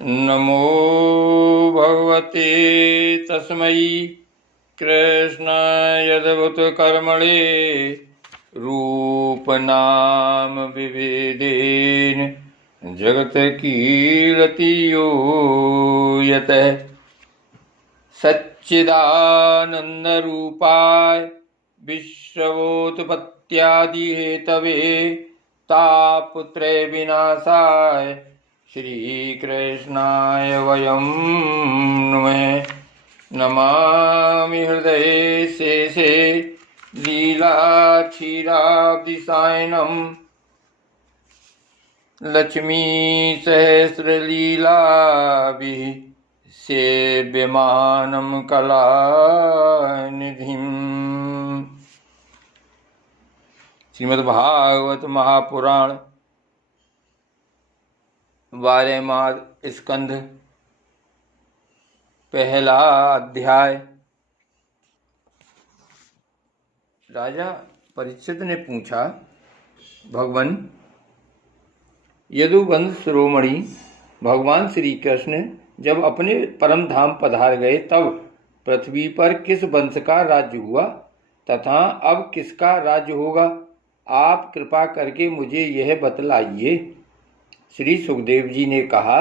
नमो भगवते तस्मै कृष्णाय अद्भुतकर्मणे रूपनाम विभेदेन जगत कीर्ति यो यतः सच्चिदानन्दरूपाय विश्वोत्पत्त्यादिहेतवे तापत्रय विनाशाय श्रीकृष्णाय वयं नुमः। नमामि हृदये शेषे लीलाक्षीराब्धिसायनं लक्ष्मीसहस्रलीलाभिः सेव्यमानं कलानिधिम्। श्रीमद्भागवत महापुराण 12वां स्कंध, पहला अध्याय। राजा परीक्षित ने पूछा, भगवान, यदुवंश शिरोमणि भगवान श्री कृष्ण जब अपने परम धाम पधार गए तब पृथ्वी पर किस वंश का राज्य हुआ तथा अब किसका राज्य होगा? आप कृपा करके मुझे यह बतलाइए। श्री सुखदेव जी ने कहा,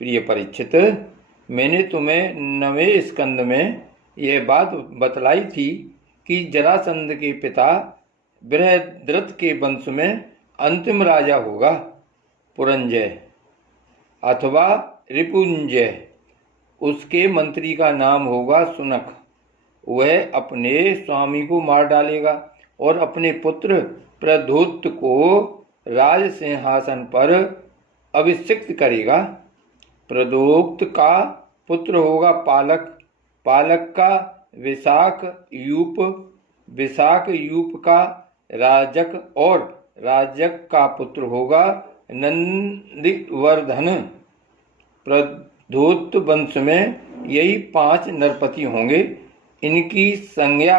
प्रिय परीक्षित, मैंने तुम्हें 9वें स्कंद में यह बात बतलाई थी कि जरासंध के पिता बृहद्रथ के वंश में अंतिम राजा होगा पुरंजय अथवा रिपुंजय। उसके मंत्री का नाम होगा सुनक। वह अपने स्वामी को मार डालेगा और अपने पुत्र प्रद्योत को राज सिंहासन पर अभिषिक्त करेगा। प्रद्योत का पुत्र होगा पालक, पालक का विशाख यूप, विशाख यूप का राजक और राजक का पुत्र होगा नंदिवर्धन। प्रद्योत वंश में यही 5 नरपति होंगे। इनकी संज्ञा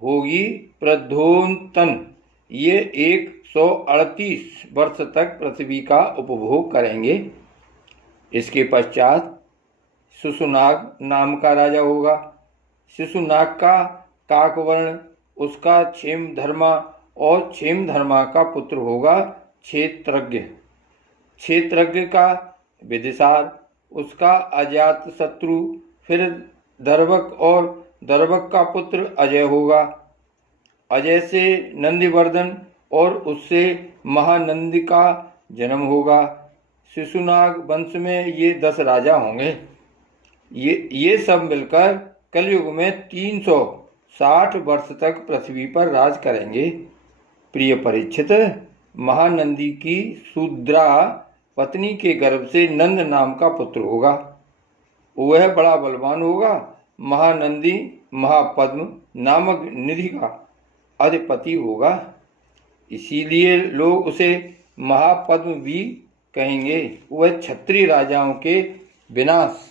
होगी प्रद्योतन। ये 138 वर्ष तक पृथ्वी का उपभोग करेंगे। इसके पश्चात शिशुनाग नाम का राजा होगा। शिशुनाग का काकवर्ण, उसका क्षेमधर्मा और क्षेमधर्मा का पुत्र होगा क्षेत्रज्ञ। क्षेत्रज्ञ का विदिशार, उसका अजातशत्रु। फिर दर्वक और दर्वक का पुत्र अजय होगा। अजय से नंदिवर्धन और उससे महानंदी का जन्म होगा। शिशुनाग वंश में ये 10 राजा होंगे। ये सब मिलकर कलयुग में 360 वर्ष तक पृथ्वी पर राज करेंगे। प्रिय परीक्षित, महानंदी की शूद्रा पत्नी के गर्भ से नंद नाम का पुत्र होगा। वह बड़ा बलवान होगा। महानंदी महापद्म नामक निधि का अधिपति होगा। इसीलिए लोग उसे महापद्म भी कहेंगे। वह क्षत्रिय राजाओं के विनाश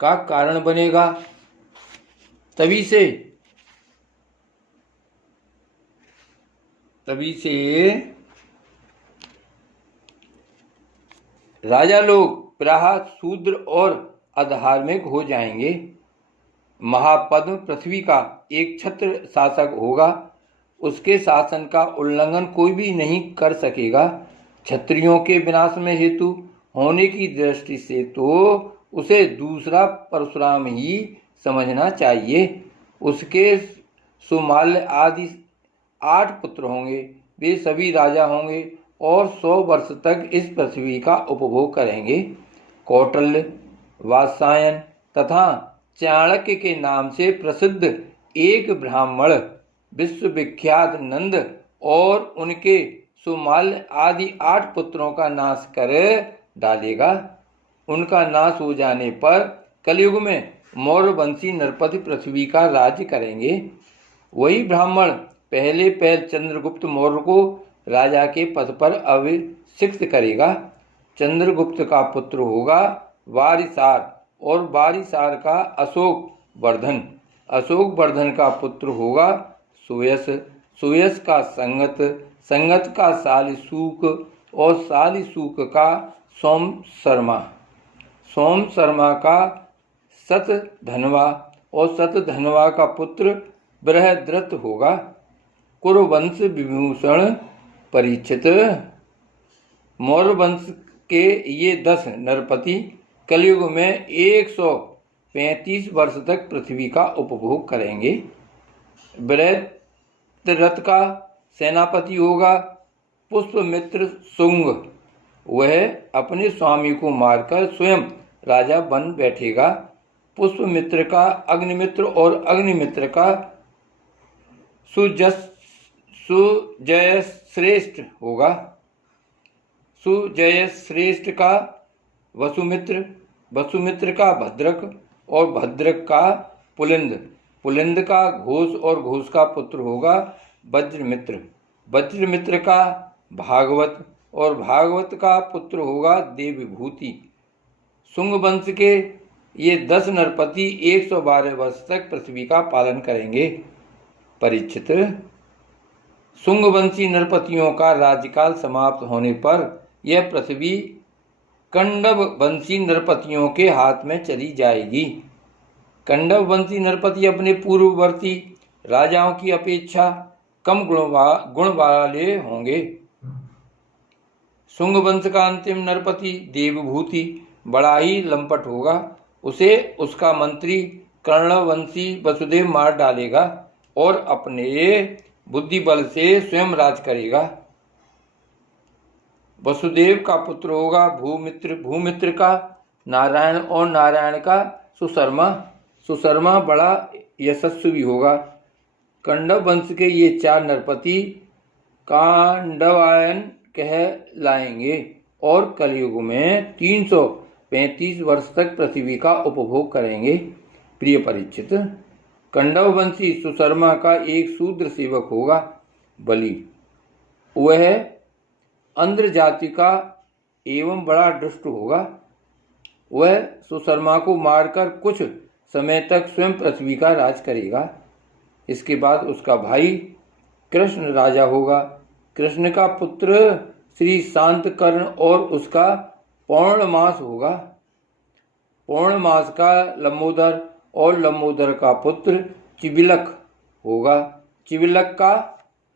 का कारण बनेगा। तभी से राजा लोग प्रायः शूद्र और अधार्मिक हो जाएंगे। महापद्म पृथ्वी का एक छत्र शासक होगा। उसके शासन का उल्लंघन कोई भी नहीं कर सकेगा। क्षत्रियों के विनाश में हेतु होने की दृष्टि से तो उसे दूसरा परशुराम ही समझना चाहिए। उसके सुमाल्य आदि 8 पुत्र होंगे। वे सभी राजा होंगे और 100 वर्ष तक इस पृथ्वी का उपभोग करेंगे। कौटिल्य, वात्सायन तथा चाणक्य के नाम से प्रसिद्ध एक ब्राह्मण विश्वविख्यात नंद और उनके सुमाल्य आदि 8 पुत्रों का नाश कर डालेगा। उनका नाश हो जाने पर कलयुग में मौर्यवंशी नरपति पृथ्वी का राज्य करेंगे। वही ब्राह्मण पहले चंद्रगुप्त मौर्य को राजा के पद पर अभिषिक्त करेगा। चंद्रगुप्त का पुत्र होगा वारिसार और वारिसार का अशोक वर्धन। अशोक वर्धन का पुत्र होगा सुयस। सुयस का संगत, संगत का सालिसूक और सालिसूक का सोम शर्मा। सोम शर्मा का शतधन्वा और शतधन्वा का पुत्र बृहद्रथ होगा। कुरुवंश विभूषण परीक्षित। मौर्य वंश के ये 10 नरपति कलयुग में 135 वर्ष तक पृथ्वी का उपभोग करेंगे। बृहद्रथ का सेनापति होगा पुष्पमित्र शुंग। वह अपने स्वामी को मारकर स्वयं राजा बन बैठेगा। पुष्पमित्र का अग्निमित्र और अग्निमित्र का सुजयश्रेष्ठ होगा। सुजयश्रेष्ठ का वसुमित्र, वसुमित्र का भद्रक और भद्रक का पुलिंद, पुलिंद का घोष और घोष का पुत्र होगा वज्रमित्र, वज्रमित्र का भागवत और भागवत का पुत्र होगा देवभूति। शुंग वंश के ये 10 नरपति 112 वर्ष तक पृथ्वी का पालन करेंगे। परीक्षित। शुंगवंशी नरपतियों का राज्यकाल समाप्त होने पर यह पृथ्वी कंडव वंशी नरपतियों के हाथ में चली जाएगी। कंडव वंशी नरपति अपने पूर्ववर्ती राजाओं की अपेक्षा कम गुण वाले होंगे। शुंग वंश का अंतिम नरपति देवभूति बड़ा ही लंपट होगा। उसे उसका मंत्री कर्णवंशी वसुदेव मार डालेगा और अपने बुद्धि बल से स्वयं राज करेगा। वसुदेव का पुत्र होगा भूमित्र, भूमित्र का नारायण और नारायण का सुशर्मा, सुशर्मा बड़ा यशस्वी होगा। कंडव वंश के ये 4 नरपति कांडवायन कहलाएंगे और कलयुग में 335 वर्ष तक पृथ्वी का उपभोग करेंगे। प्रिय परीक्षित। कंडव वंशी सुशर्मा का एक शूद्र सेवक होगा बलि। वह अंध्र जाति का एवं बड़ा दुष्ट होगा। वह सुशर्मा को मारकर कुछ समय तक स्वयं पृथ्वी का राज करेगा। इसके बाद उसका भाई कृष्ण राजा होगा। कृष्ण का पुत्र श्री शांतकर्ण और उसका पौर्णमास होगा। पौर्णमास का लंबोदर और लंबोदर का पुत्र चिबिलक होगा। चिबिलक का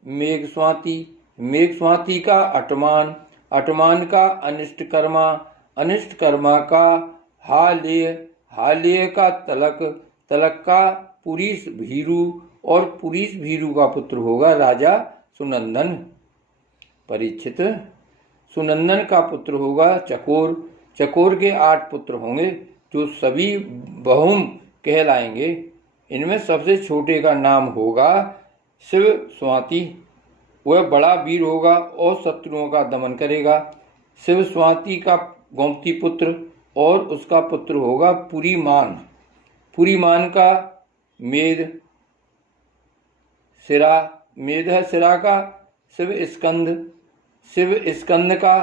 मेघस्वाति, मेघस्वाति का अटमान, अटमान का अनिष्टकर्मा, अनिष्टकर्मा का हालेय, हालेय का तलक, तलक का पुरीश भीरु और पुरीश भीरु का पुत्र होगा राजा सुनंदन। परीक्षित। सुनंदन का पुत्र होगा चकोर। चकोर के 8 पुत्र होंगे जो सभी बहुम कहलाएंगे। इनमें सबसे छोटे का नाम होगा शिव स्वाति। वह बड़ा वीर होगा और शत्रुओं का दमन करेगा। शिव स्वाति का गोमती पुत्र और उसका पुत्र होगा पुरीमान। पुरीमान का मेध सिरा, मेध सिरा का शिव स्कंद, शिव स्कंद का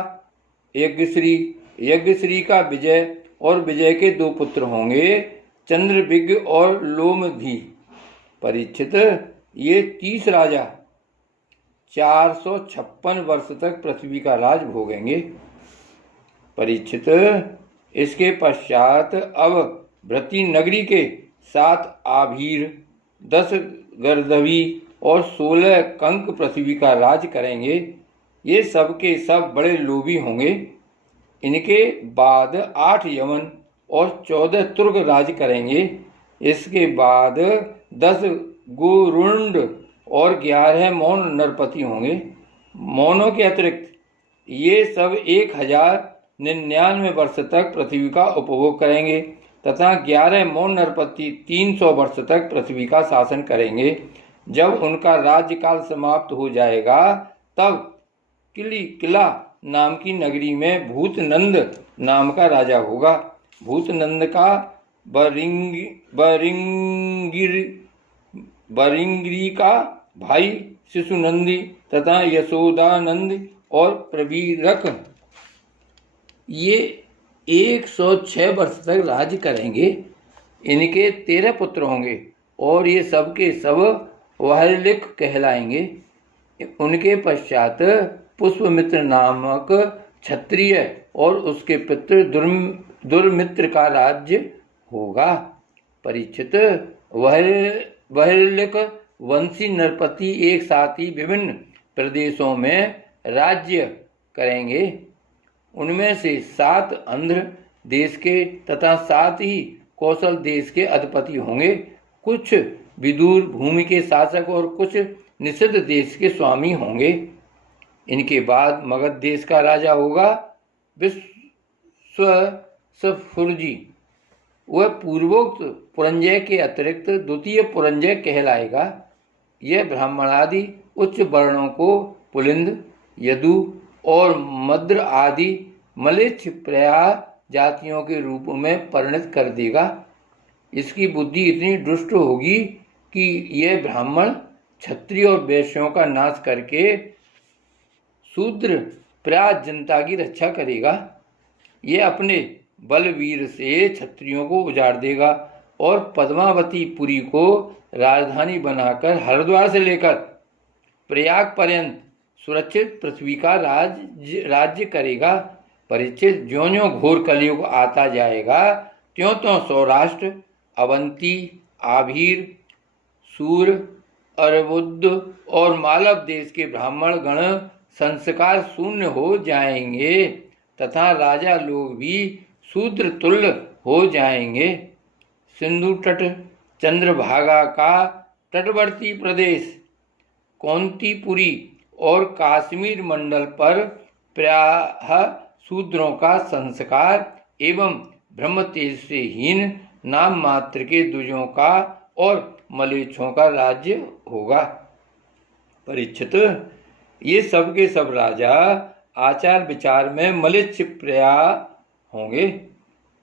यज्ञश्री, यज्ञश्री का विजय और विजय के 2 पुत्र होंगे चंद्रविज्ञ और लोमधी। परीक्षित। ये 30 राजा 456 वर्ष तक पृथ्वी का राज भोगेंगे। परीक्षित। इसके पश्चात अब भृति नगरी के 7 आभीर, 10 गर्दभी और 16 कंक पृथ्वी का राज करेंगे। ये सब के सब बड़े लोभी होंगे। इनके बाद 8 यमन और 14 तुर्क राज करेंगे। इसके बाद 10 गुरुंड और 11 मौन नरपति होंगे। मौनों के अतिरिक्त ये सब 1099 वर्ष तक पृथ्वी का उपभोग करेंगे तथा 11 मौन नरपति 300 वर्ष तक पृथ्वी का शासन करेंगे। जब उनका राज्यकाल समाप्त हो जाएगा तब किला नाम की नगरी में भूतनंद नाम का राजा होगा। भूतनंद का बरिंगिरी का भाई शिशुनंदी तथा यशोदानंद और प्रवीरक ये 106 वर्ष तक राज करेंगे। इनके 13 पुत्र होंगे और ये सब के सब वहलिक कहलाएंगे। उनके पश्चात पुष्पमित्र नामक क्षत्रिय और उसके पितृ दुर्मित्र का राज्य होगा। परीक्षित, वहलिक वंशी नरपति एक साथ ही विभिन्न प्रदेशों में राज्य करेंगे। उनमें से 7 आंध्र देश के तथा 7 ही कौशल देश के अधिपति होंगे। कुछ विदूर भूमि के शासक और कुछ निषिद्ध देश के स्वामी होंगे। इनके बाद मगध देश का राजा होगा विश्वसफुरजी। वह पूर्वोक्त पुरंजय के अतिरिक्त द्वितीय पुरंजय कहलाएगा। यह ब्राह्मणादि उच्च वर्णों को पुलिंद, यदु और मद्र आदि मलेच्छ प्रया जातियों के रूप में परिणत कर देगा। इसकी बुद्धि इतनी दुष्ट होगी कि यह ब्राह्मण, क्षत्रिय और वैश्यों का नाश करके शूद्र प्रया जनता की रक्षा करेगा। यह अपने बलवीर से क्षत्रियों को उजाड़ देगा और पद्मावती पुरी को राजधानी बनाकर हरिद्वार से लेकर प्रयाग पर्यंत सुरक्षित पृथ्वी का राज्य करेगा। परीक्षित, ज्यों-ज्यों घोर कलयुग आता जाएगा त्यों त्यों सौराष्ट्र, अवंती, आभीर, सूर, अर्बुद और मालव देश के ब्राह्मण गण संस्कार शून्य हो जाएंगे तथा राजा लोग भी शूद्र तुल्य हो जाएंगे। सिंधु तट, चंद्रभागा का तटवर्ती प्रदेश, कौंतीपुरी और काश्मीर मंडल पर प्रायः शूद्रों का संस्कार एवं ब्रह्म तेज से हीन नाम मात्र के द्विजों का और मलेच्छों का राज्य होगा। परीक्षित, ये सब के सब राजा आचार विचार में मलेच्छ प्रया होंगे।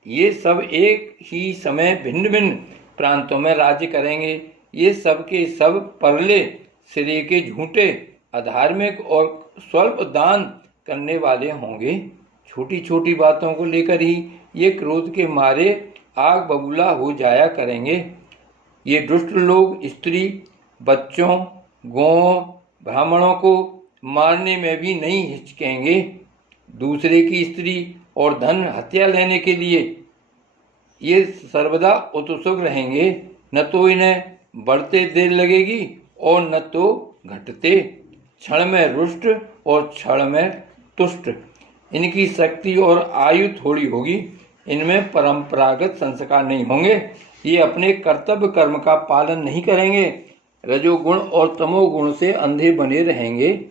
ये सब एक ही समय भिन्न भिन्न प्रांतों में राज्य करेंगे। ये सब के सब परले सिरे के झूठे, अधार्मिक और स्वल्प दान करने वाले होंगे। छोटी छोटी बातों को लेकर ही ये क्रोध के मारे आग बबूला हो जाया करेंगे। ये दुष्ट लोग स्त्री, बच्चों, गौओं, ब्राह्मणों को मारने में भी नहीं हिचकेंगे। दूसरे की स्त्री और धन हत्या लेने के लिए ये सर्वदा उत्सुक रहेंगे। न तो इन्हें बढ़ते देर लगेगी और न तो घटते। क्षण में रुष्ट और क्षण में तुष्ट। इनकी शक्ति और आयु थोड़ी होगी। इनमें परंपरागत संस्कार नहीं होंगे। ये अपने कर्तव्य कर्म का पालन नहीं करेंगे। रजोगुण और तमोगुण से अंधे बने रहेंगे।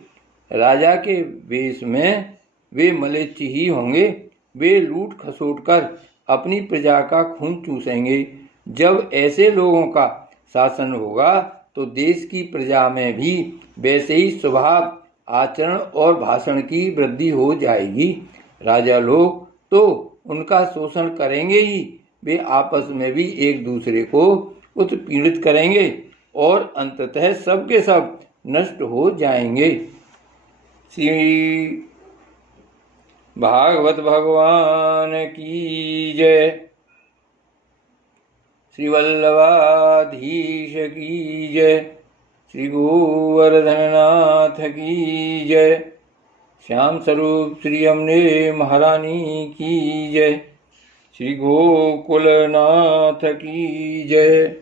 राजा के वेश में वे मलेच्छ ही होंगे। वे लूट खसोट कर अपनी प्रजा का खून चूसेंगे। जब ऐसे लोगों का शासन होगा तो देश की प्रजा में भी वैसे ही स्वभाव, आचरण और भाषण की वृद्धि हो जाएगी। राजा लोग तो उनका शोषण करेंगे ही, वे आपस में भी एक दूसरे को उत्पीड़ित करेंगे और अंततः सब के सब नष्ट हो जाएंगे। श्री भागवत भगवान की जय। श्री वल्लभाधीश की जय। श्री गोवर्धननाथ की जय। श्याम स्वरूप श्री अम्बे महारानी की जय। श्री गोकुलनाथ की जय।